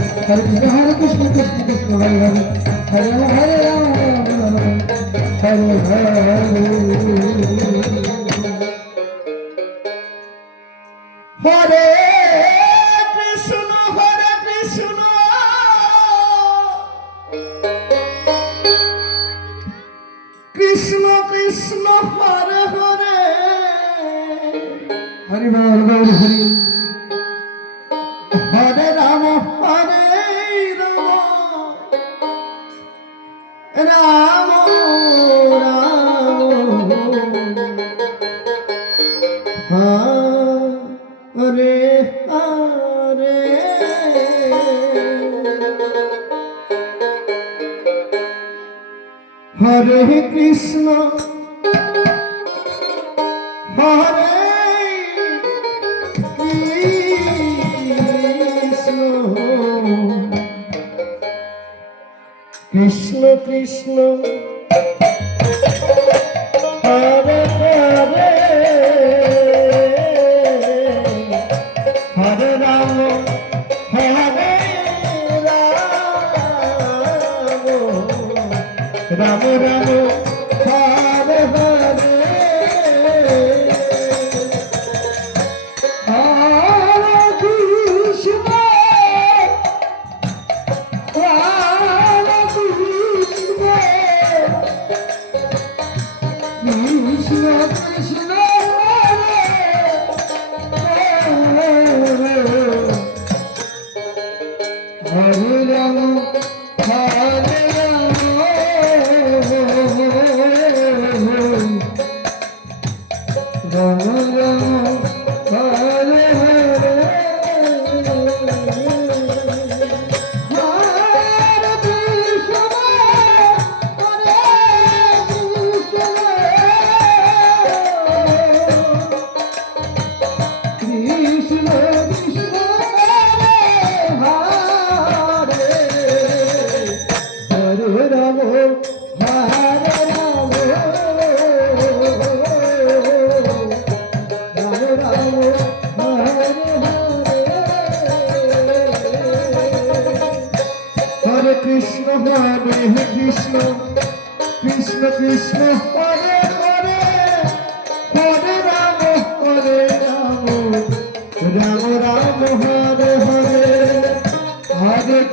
Hare Hare Krishna Krishna Krishna Hare Hare Hare Rama Hare Rama Hare Hare Hare Hare Ramo Krishna হরিনাম হরে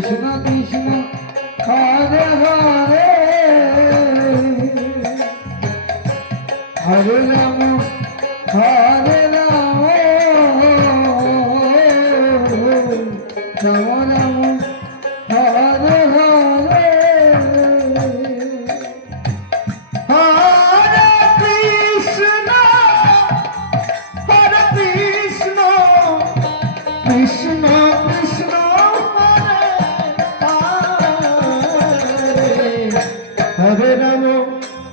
不行。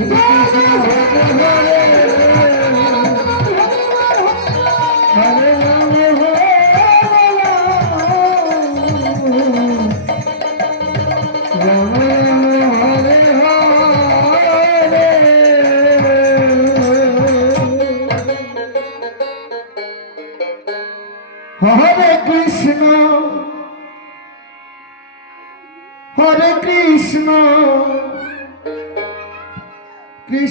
Yeah.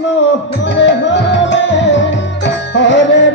Krishna Hare Hare Hare